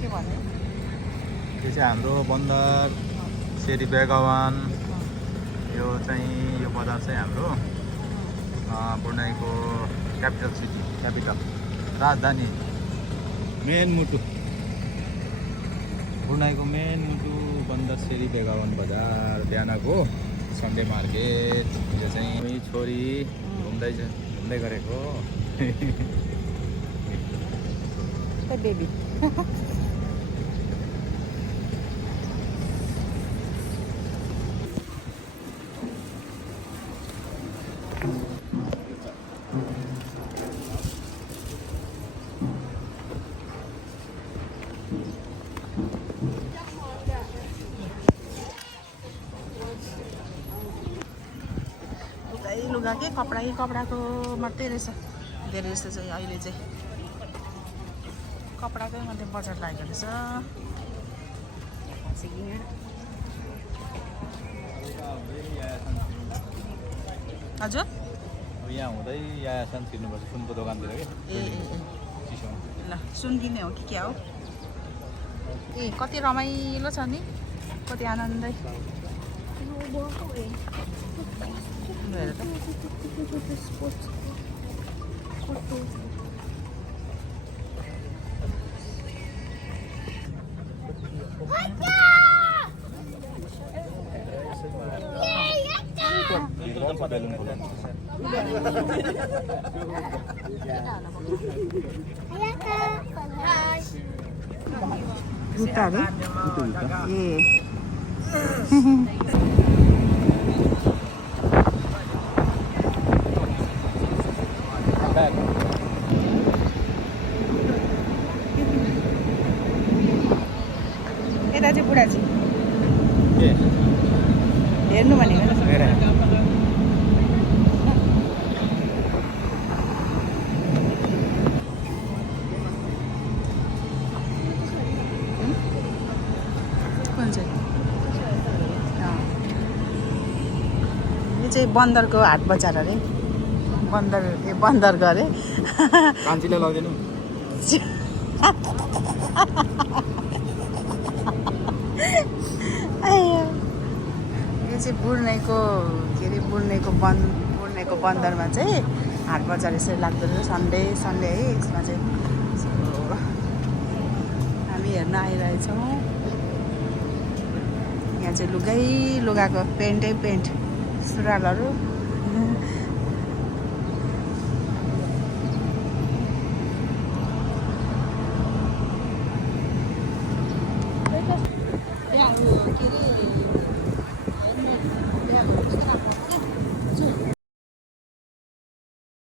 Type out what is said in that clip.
के भन्यो? यो चाहिँ हाम्रो बन्दर शेरी बेगवान। यो चाहिँ यो बजार चाहिँ हाम्रो ब्रुनाईको क्यापिटल सिटी, राजधानी, मेन मुटु, ब्रुनाईको मेन मुटु बन्दर शेरी बेगवान बजार। बिहानको सन्डे मार्केट। यो चाहिँ छोरी घुम्दै गरेको बेबी लुगा के कपडाको मात्रै रहेछ धेरै जस्तो चाहिँ। अहिले चाहिँ कपडाकै मात्रै बजार लागेको रहेछ। हजुर यहाँ हुँदै यहाँ सान छिर्नुपर्छ सुनको दोकानतिर कि चिसो। ल सुन किन्ने हो कि क्या हो? ए कति रमाइलो छ नि, कति आनन्दै। हेर त जुत्ताहरू ए यता चाहिँ बुढाजी हेर्नु भनेको यो चाहिँ बन्दरको हाट बजार अरे। बन्दरको अरे। कान्छीले लगिदिनु। यो चाहिँ ब्रुनाईको के अरे ब्रुनाईको बन्दरमा चाहिँ हाट बजार यसरी लाग्दो रहेछ सन्डे है। यसमा चाहिँ हामी हेर्न आइरहेछौँ। यहाँ चाहिँ लुगाको पेन्ट सुरुवालहरू। के अरे